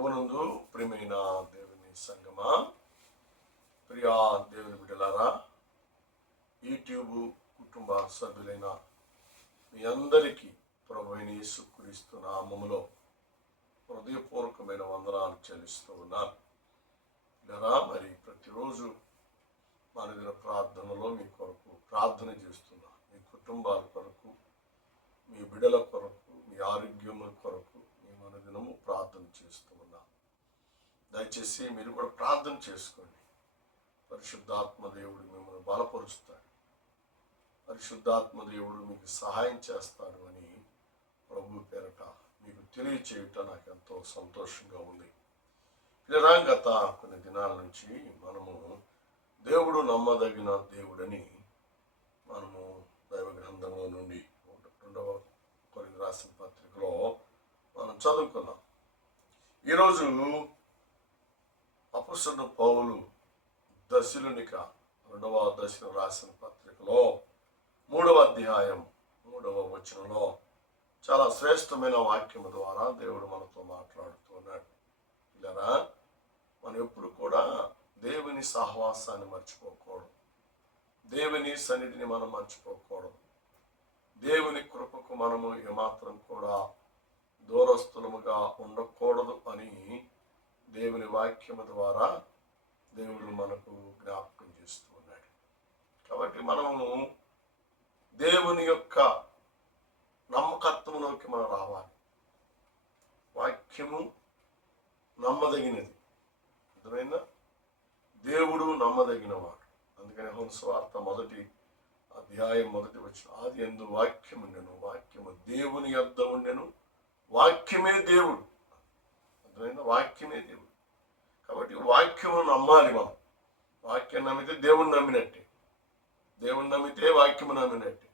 ప్రభునందు ప్రియమైన దేవుని సంగమా, ప్రియా దేవుని బిడ్డలారా, యూట్యూబ్ కుటుంబ సభ్యులైన మీ అందరికీ ప్రభు అయిన యేసుక్రీస్తు నామములో హృదయపూర్వకమైన వందనాలు చెల్లిస్తూ ఉన్నాను. ఇలా మరి ప్రతిరోజు మన ప్రార్థనలో మీ కొరకు ప్రార్థన చేస్తున్నా. మీ కుటుంబాల కొరకు, మీ బిడ్డల కొరకు, మీ ఆరోగ్యముల కొరకు మీ మనదినము ప్రార్థన చేస్తూ ఉన్నా. దయచేసి మీరు కూడా ప్రార్థన చేసుకోండి. పరిశుద్ధాత్మ దేవుడు మిమ్మల్ని బలపరుస్తాడు, పరిశుద్ధాత్మ దేవుడు మీకు సహాయం చేస్తాడు అని ప్రభు పేరట మీకు తెలియచేయటం నాకు ఎంతో సంతోషంగా ఉంది. ఇలా గత కొన్ని దినాల నుంచి మనము దేవుడు నమ్మదగిన దేవుడని మనము దైవ గ్రంథంలో నుండి 2వ కొరింథీయులకు రాసిన పత్రికలో మనం చదువుకున్నాం. ఈరోజు అపొస్తలుడైన పౌలు దశలోనిక 2వ దశలో రాసిన పత్రికలో 3వ అధ్యాయం 3వ వచనంలో చాలా శ్రేష్టమైన వాక్యం ద్వారా దేవుడు మనతో మాట్లాడుతున్నాడు. ఇలా మనం ఎప్పుడు కూడా దేవుని సహవాసాన్ని మర్చిపోకూడదు, దేవుని సన్నిధిని మనం మర్చిపోకూడదు, దేవుని కృపకు మనము ఏమాత్రం కూడా దూరస్థులముగా ఉండకూడదు అని దేవుని వాక్యము ద్వారా దేవుడు మనకు జ్ఞాపకం చేస్తూ ఉన్నాడు. కాబట్టి మనము దేవుని యొక్క నమ్మకత్వంలోకి మనం రావాలి. వాక్యము నమ్మదగినది, అర్థమైందా? దేవుడు నమ్మదగినవాడు. అందుకని యోహాను సువార్త 1వ అధ్యాయం 1వ వచనం, ఆది యందు వాక్యం ఉండెను, వాక్యము దేవుని యొద్ద ఉండెను, వాక్యమే దేవుడు. అర్థమైందా? వాక్యమే దేవుడు. కాబట్టి వాక్యము నమ్మాలి. మనం వాక్యం నమ్మితే దేవుని నమ్మినట్టే, దేవుని నమ్మితే వాక్యము నమ్మినట్టే.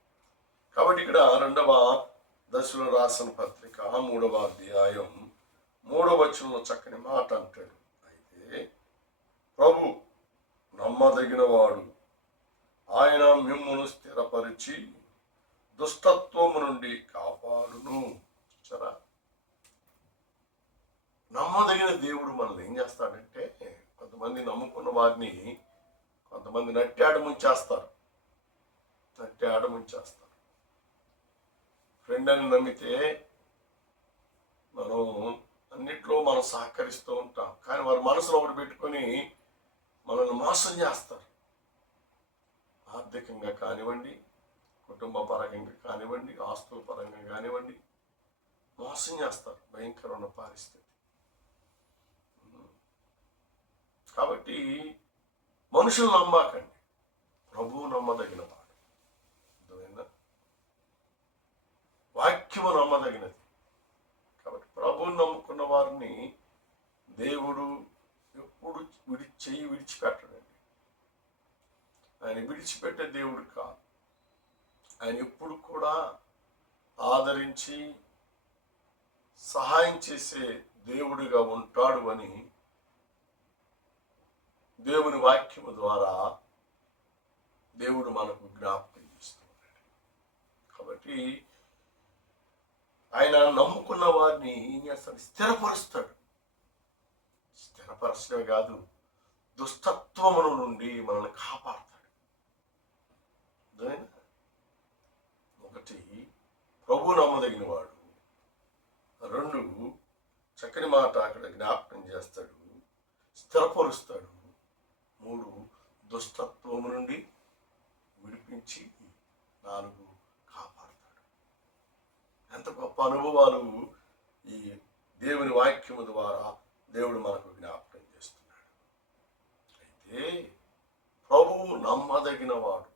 కాబట్టి ఇక్కడ 2వ దశలో రాసిన పత్రిక 3వ అధ్యాయం 3వ వచనంలో చక్కని మాట అంటాడు. అయితే ప్రభు నమ్మదగిన వాడు, ఆయన మిమ్మును స్థిరపరిచి దుష్టత్వము నుండి కాపాడును. చూసారా, నమ్మదగిన దేవుడు మనల్ని ఏం చేస్తాడంటే, కొంతమంది నమ్ముకున్న వారిని కొంతమంది నట్టాడ ముంచేస్తారు. ఫ్రెండ్ అని నమ్మితే మనం అన్నిట్లో మనం సహకరిస్తూ ఉంటాం, కానీ వారి మనసులో ఒకటి పెట్టుకొని మనల్ని మోసం చేస్తారు. ఆర్థికంగా కానివ్వండి, కుటుంబ పరంగా కానివ్వండి, ఆస్తుల పరంగా కానివ్వండి, మోసం చేస్తారు. భయంకరమైన పరిస్థితి. కాబట్టి మనుషులు నమ్మాకండి, ప్రభువు నమ్మదగిన వాడు. అర్థమైందా? వాక్యము నమ్మదగినది. కాబట్టి ప్రభువుని నమ్ముకున్న వారిని దేవుడు ఎప్పుడు విడిచిపెట్టడండి. ఆయన విడిచిపెట్టే దేవుడు కాదు. ఆయన ఎప్పుడు కూడా ఆదరించి సహాయం చేసే దేవుడిగా ఉంటాడు అని దేవుని వాక్యము ద్వారా దేవుడు మనకు జ్ఞాపకం చేస్తున్నాడు. కాబట్టి ఆయన నమ్ముకున్న వారిని ఏం చేస్తాడు? స్థిరపరుస్తాడు. స్థిరపరచడమే కాదు, దుష్టత్వముల నుండి మనల్ని కాపాడతాడు. ఒకటి, ప్రభు నమ్మదగిన వాడు. 2, చక్కని మాట అక్కడ జ్ఞాపకం చేస్తాడు, స్థిరపరుస్తాడు. 3, దుష్టత్వము నుండి విడిపించి 4, కాపాడతాడు. ఎంత గొప్ప అనుభవాలు ఈ దేవుని వాక్యము ద్వారా దేవుడు మనకు జ్ఞాపకం చేస్తున్నాడు. అయితే ప్రభువు నమ్మదగిన వాడు.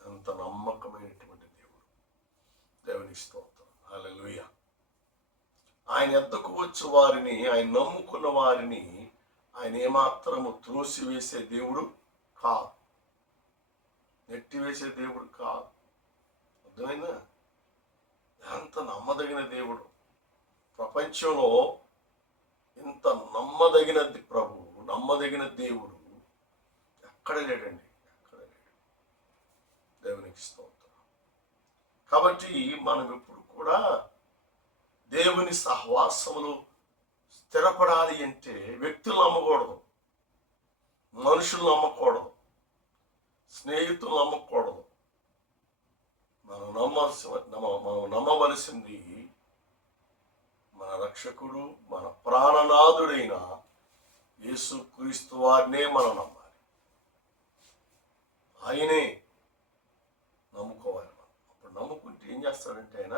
ఎంత నమ్మకమైనటువంటి దేవుడు. దేవునికి స్తోత్రం. హల్లెలూయా. ఆయన ఎద్దకు వచ్చే వారిని, ఆయన నమ్ముకున్న వారిని ఆయన ఏమాత్రము త్రోసివేసే దేవుడు కాదు, నెట్టివేసే దేవుడు కాదు. అర్థమైందా? ఎంత నమ్మదగిన దేవుడు. ప్రపంచంలో ఇంత నమ్మదగినది ప్రభు, నమ్మదగిన దేవుడు ఎక్కడ లేడండి, ఎక్కడ లేడు. దేవునికి స్తోత్రం. కాబట్టి మనం ఎప్పుడు కూడా దేవుని సహవాసములు స్థిరపడాలి అంటే వ్యక్తులు నమ్మకూడదు, మనుషులు నమ్మకూడదు, స్నేహితులు నమ్మకూడదు. మనం నమ్మవలసింది మన రక్షకుడు, మన ప్రాణనాథుడైన యేసుక్రీస్తు వారినే మనం నమ్మాలి. ఆయనే నమ్ముకోవాలి. మనం అప్పుడు నమ్ముకుంటే ఏం చేస్తాడంటే ఆయన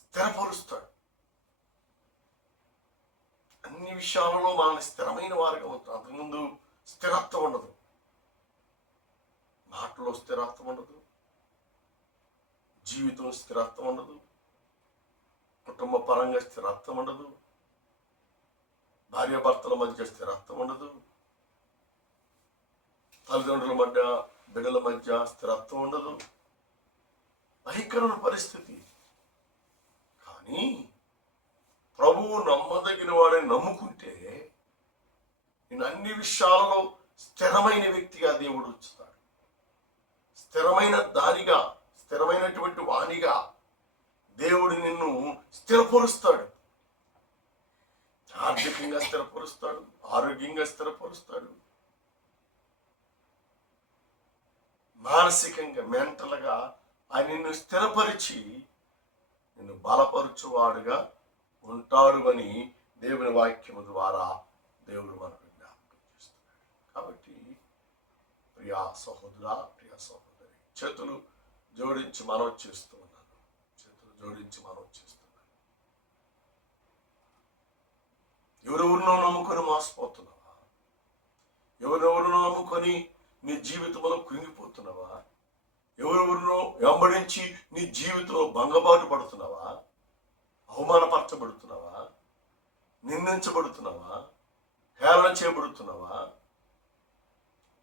స్థిరపరుస్తాడు. అన్ని విషయాలలో మనల్ని స్థిరమైన వారిగా ఉంటాం. అంతకుముందు స్థిరత్వం ఉండదు, మాటలో స్థిరత్వం ఉండదు, జీవితం స్థిరత్వం ఉండదు, కుటుంబ పరంగా స్థిరత్వం ఉండదు, భార్యాభర్తల మధ్య స్థిరత్వం ఉండదు, తల్లిదండ్రుల మధ్య బిడ్డల మధ్య స్థిరత్వం ఉండదు. భయంకరమైన పరిస్థితి. కానీ ప్రభువు నమ్మదగిన వాడిని నమ్ముకుంటే నేను అన్ని విషయాలలో స్థిరమైన వ్యక్తిగా దేవుడు ఉంచుతాడు. స్థిరమైన దానిగా, స్థిరమైనటువంటి వాణిగా దేవుడు నిన్ను స్థిరపరుస్తాడు. ఆర్థికంగా స్థిరపరుస్తాడు, ఆరోగ్యంగా స్థిరపరుస్తాడు, మానసికంగా మెంటల్గా ఆయన నిన్ను స్థిరపరిచి నిన్ను బలపరచువాడుగా ఉంటాడు అని దేవుని వాక్యము ద్వారా దేవుడు మనకు జ్ఞాపకం చేస్తున్నాడు. కాబట్టి ప్రియా సహోదరా, ప్రియా సహోదరి, చేతులు జోడించి మనవి చేస్తూ ఉన్నాను. చేతులు జోడించి మనవి చేస్తున్నాను. ఎవరెవరినో నమ్ముకొని మోసపోతున్నావా? ఎవరెవరినో నమ్ముకొని నీ జీవితంలో కృంగిపోతున్నావా? ఎవరెవరినో వెంబడించి నీ జీవితంలో భంగపాటు పడుతున్నావా? అవమానపరచబడుతున్నావా? నిందించబడుతున్నావా? హేళన చేయబడుతున్నావా?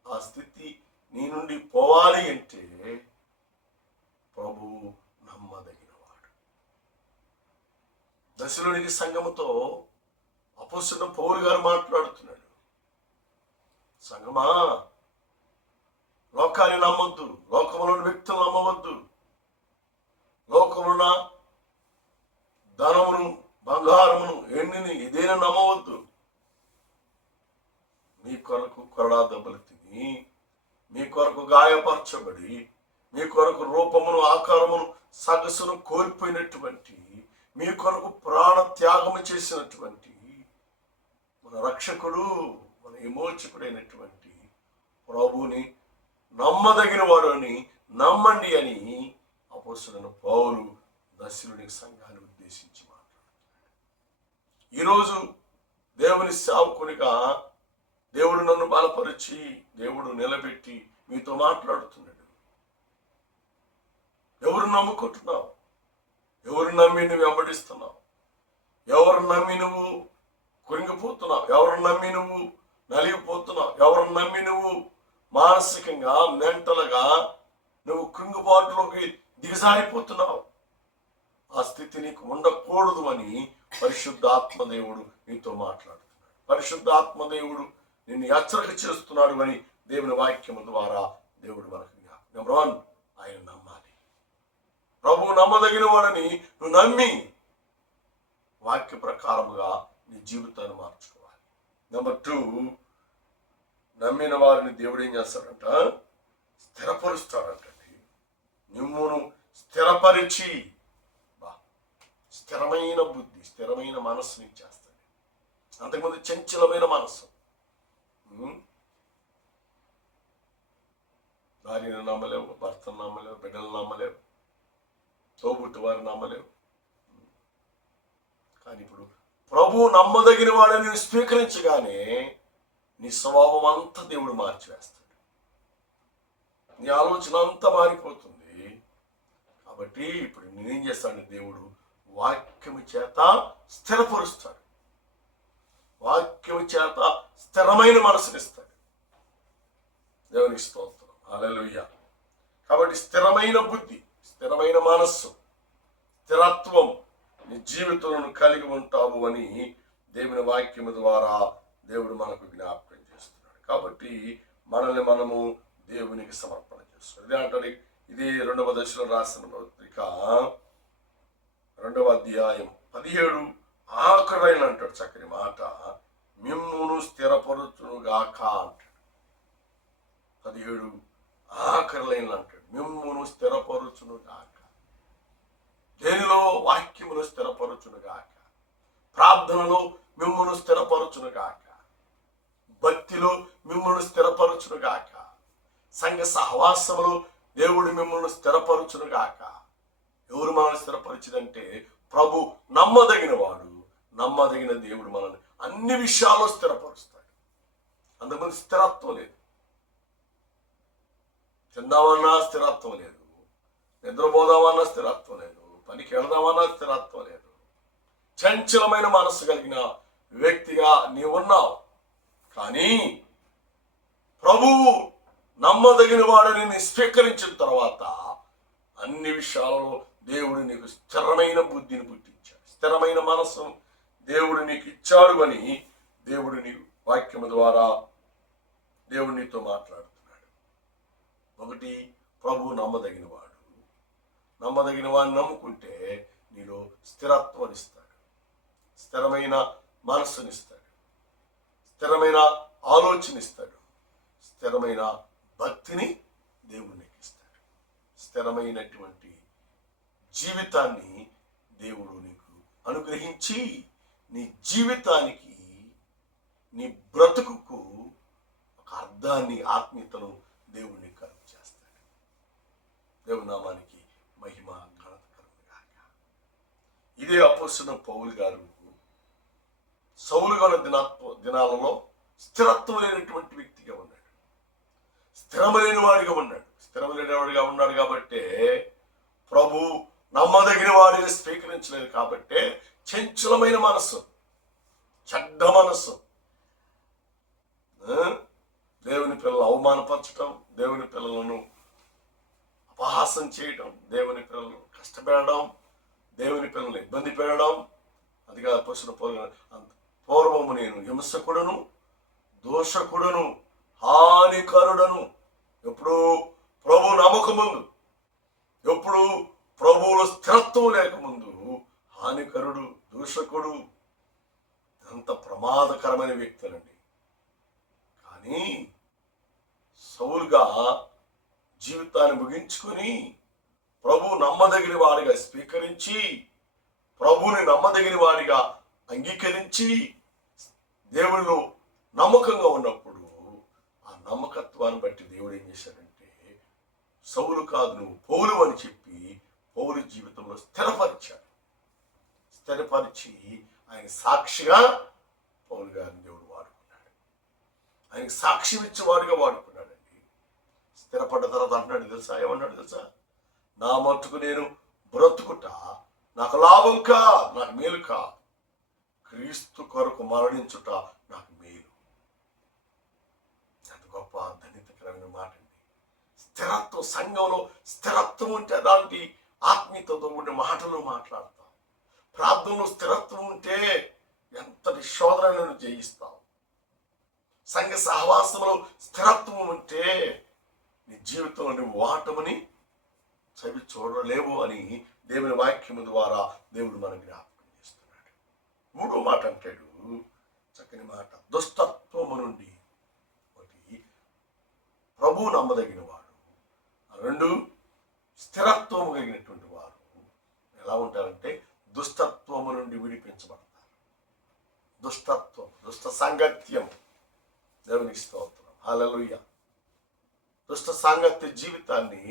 ఆ స్థితి నీ నుండి పోవాలి అంటే ప్రభువు నమ్మదగినవాడు. దశలోనికి సంఘముతో అపోస్తలుడైన పౌలు గారు మాట్లాడుతున్నాడు. సంఘమా, లోకాన్ని నమ్మొద్దు, లోకములోని వ్యక్తులు నమ్మవద్దు, లోకమున ధనమును, బంగారమును, ఎండిని ఏదైనా నమ్మవద్దు. మీ కొరకు కొరడా దెబ్బలు తిని, మీ కొరకు గాయపరచబడి, మీ కొరకు రూపమును, ఆకారమును, సగసును కోల్పోయినటువంటి, మీ కొరకు ప్రాణ త్యాగము చేసినటువంటి మన రక్షకుడు, మన విమోచకుడైనటువంటి ప్రభువుని నమ్మదగిన వాడు అని నమ్మండి అని అపోస్తలుడైన పౌలు దశలోనికి సంఘాన్ని ఉద్దేశించి మాట్లాడుతున్నాడు. ఈరోజు దేవుని సేవకునిగా దేవుడు నన్ను బలపరిచి, దేవుడు నిలబెట్టి మీతో మాట్లాడుతున్నాడు. ఎవరు నమ్ముకుంటున్నావు? ఎవరు నమ్మి నువ్వు వెంబడిస్తున్నావు? ఎవరు నమ్మి నువ్వు కురింగిపోతున్నావు? ఎవరు నమ్మి నువ్వు నలిగిపోతున్నావు? ఎవరు నమ్మి నువ్వు మానసికంగా, మెంటల్గా నువ్వు కృంగుబాటులోకి దిగజారిపోతున్నావు? ఆ స్థితి నీకు ఉండకూడదు అని పరిశుద్ధాత్మదేవుడు నీతో మాట్లాడుతున్నాడు. పరిశుద్ధాత్మదేవుడు నిన్ను హెచ్చరిక చేస్తున్నాడు అని దేవుని వాక్యము ద్వారా దేవుడు మనకు నెంబర్ 1 ఆయన నమ్మాలి. ప్రభువు నమ్మదగిన వాడని నువ్వు నమ్మి వాక్య ప్రకారముగా నీ జీవితాన్ని మార్చుకోవాలి. నెంబర్ 2, నమ్మిన వారిని దేవుడు ఏం చేస్తాడంట? స్థిరపరుస్తాడంటండి. మిమ్మును స్థిరపరిచి స్థిరమైన బుద్ధి, స్థిరమైన మనస్సుని ఇచ్చేస్తాడు. అంతకుముందు చంచలమైన మనస్సు, భార్యను నమ్మలేవు, భర్తను నమ్మలేవు, బిడ్డలు నమ్మలేవు, తోబుట్టు వారిని నమ్మలేవు. కానీ ఇప్పుడు ప్రభు నమ్మదగిన వాడని స్వీకరించగానే నీ స్వభావం అంతా దేవుడు మార్చివేస్తాడు. నీ ఆలోచన అంతా మారిపోతుంది. కాబట్టి ఇప్పుడు నేనేం చేస్తాను? దేవుడు వాక్యము చేత స్థిరపరుస్తాడు. వాక్యము చేత స్థిరమైన మనసునిస్తాడు. దేవునికి స్తోత్రం, హల్లెలూయా. కాబట్టి స్థిరమైన బుద్ధి, స్థిరమైన మనస్సు, స్థిరత్వం నీ జీవితంలో కలిగి ఉంటావు అని దేవుని వాక్యము ద్వారా దేవుడు మనకు జ్ఞాపకం చేస్తున్నాడు. కాబట్టి మనల్ని మనము దేవునికి సమర్పణ చేస్తున్నాం. ఇదే అంటాడు, ఇది 2వ దశలో రాసిన పత్రిక 2వ అధ్యాయం 17 ఆఖరైన అంటాడు చక్కని మాట, మిమ్మును స్థిరపరచును గాక అంటాడు. 17 ఆఖరైన అంటాడు, మిమ్మును స్థిరపరచును గాక. దేనిలో? వాక్యమును స్థిరపరచును గాక, ప్రార్థనలో మిమ్మును స్థిరపరచును గాక, భక్తిలో మిమ్మును స్థిరపరచును గాక, సంఘ సహవాసములో దేవుడు మిమ్మల్ని స్థిరపరచును గాక. ఎవరు మనల్ని స్థిరపరిచిదంటే ప్రభు నమ్మదగిన వాడు, నమ్మదగిన దేవుడు మనల్ని అన్ని విషయాల్లో స్థిరపరుస్తాడు. అందుకని స్థిరత్వం లేదు. తిందామన్నా స్థిరత్వం లేదు, నిద్రపోదామన్నా స్థిరత్వం లేదు, పనికి వెళదామన్నా స్థిరత్వం లేదు. చంచలమైన మనస్సు కలిగిన వ్యక్తిగా నీవున్నావు. కానీ ప్రభువు నమ్మదగిన వాడిని స్వీకరించిన తర్వాత అన్ని విషయాలలో దేవుడు నీకు స్థిరమైన బుద్ధిని పుట్టించాడు, స్థిరమైన మనస్సు దేవుడు నీకు ఇచ్చాడు అని దేవుడు నీ వాక్యము ద్వారా దేవుడు నీతో మాట్లాడుతున్నాడు. ఒకటి, ప్రభు నమ్మదగిన వాడు. నమ్మదగిన వాడిని నమ్ముకుంటే నీలో స్థిరత్వాన్ని ఇస్తాడు, స్థిరమైన మనస్సునిస్తాడు, స్థిరమైన ఆలోచన ఇస్తాడు, స్థిరమైన భక్తిని దేవుడు నీకు ఇస్తాడు, స్థిరమైనటువంటి జీవితాన్ని దేవుడు నీకు అనుగ్రహించి నీ జీవితానికి, నీ బ్రతుకుకు ఒక అర్థాన్ని, ఆత్మీయతను దేవుడు నీకు కలుగు చేస్తాడు. దేవుని నామానికి మహిమ ఘనత కలుగును గాక. ఇదే అపోస్తలుడైన పౌలు గారు సౌలు గారి దినాలలో స్థిరత్వం లేనటువంటి వ్యక్తిగా ఉన్నాడు, స్థిరమైన వాడిగా ఉన్నాడు. స్థిరమైన వాడిగా ఉన్నాడు కాబట్టే ప్రభు నమ్మదగిన వాడిగా స్వీకరించలేదు. కాబట్టే చంచలమైన మనస్సు, చెడ్డ మనస్సు, దేవుని పిల్లలను అవమానపరచడం, దేవుని పిల్లలను అపహాసం చేయడం, దేవుని పిల్లలను కష్టపెట్టడం, దేవుని పిల్లలను ఇబ్బంది పెట్టడం. అదిగా పూర్వము నేను హింసకుడను, దోషకుడను, హానికరుడను. ఎప్పుడు ప్రభు నమ్మకముందు, ఎప్పుడు ప్రభువులో స్థిరత్వం లేకముందు హానికరుడు, దూషకుడు, అంత ప్రమాదకరమైన వ్యక్తులండి. కానీ సౌలుగా జీవితాన్ని ముగించుకొని ప్రభు నమ్మదగిన వాడిగా స్వీకరించి, ప్రభుని నమ్మదగిన వాడిగా అంగీకరించి దేవుళ్ళు నమ్మకంగా ఉన్నప్పుడు ఆ నమ్మకత్వాన్ని బట్టి దేవుడు ఏం చేశాడంటే, సౌలు కాదు నువ్వు పౌలు అని చెప్పి పౌలు జీవితంలో స్థిరపరిచాడు. స్థిరపరిచి ఆయన సాక్షిగా పౌలు గారిని దేవుడు వాడుకున్నాడు. ఆయన సాక్ష్యం ఇచ్చేవాడుగా వాడుకున్నాడండి. స్థిరపడ్డ తర్వాత అంటున్నాడు తెలుసా, ఏమన్నాడు తెలుసా, నా మట్టుకు నేను బ్రతుకుట నాకు లాభం కా, నాకు మేలు కా, క్రీస్తు కొరకు మరణించుట నాకు మేలు. ఎంత గొప్ప ధన్యతకరమైన మాట అండి. స్థిరత్వం, సంఘంలో స్థిరత్వం ఉంటే అలాంటి ఆత్మీయతతో ఉండే మాటలు మాట్లాడతాం. ప్రార్థనలో స్థిరత్వం ఉంటే ఎంతటి శోధనలను జయిస్తాం. సంఘ సహవాసంలో స్థిరత్వం ఉంటే నీ జీవితంలో నువ్వు వాటమని చవి చూడలేవు అని దేవుని వాక్యము ద్వారా దేవుడు మనకు జ్ఞాపకం చేస్తున్నాడు. మూడో మాట అంటాడు, చక్కని మాట, దుష్టత్వము నుండి. ఒకటి, ప్రభు నమ్మదగిన వాడు. రెండు, స్థిరత్వము కలిగినటువంటి వారు ఎలా ఉంటారంటే దుష్టత్వము నుండి విడిపించబడతారు. దుష్టత్వం, దుష్ట సాంగత్యం, దేవునికి స్తోత్రం, హల్లెలూయా. దుష్ట సాంగత్య జీవితాన్ని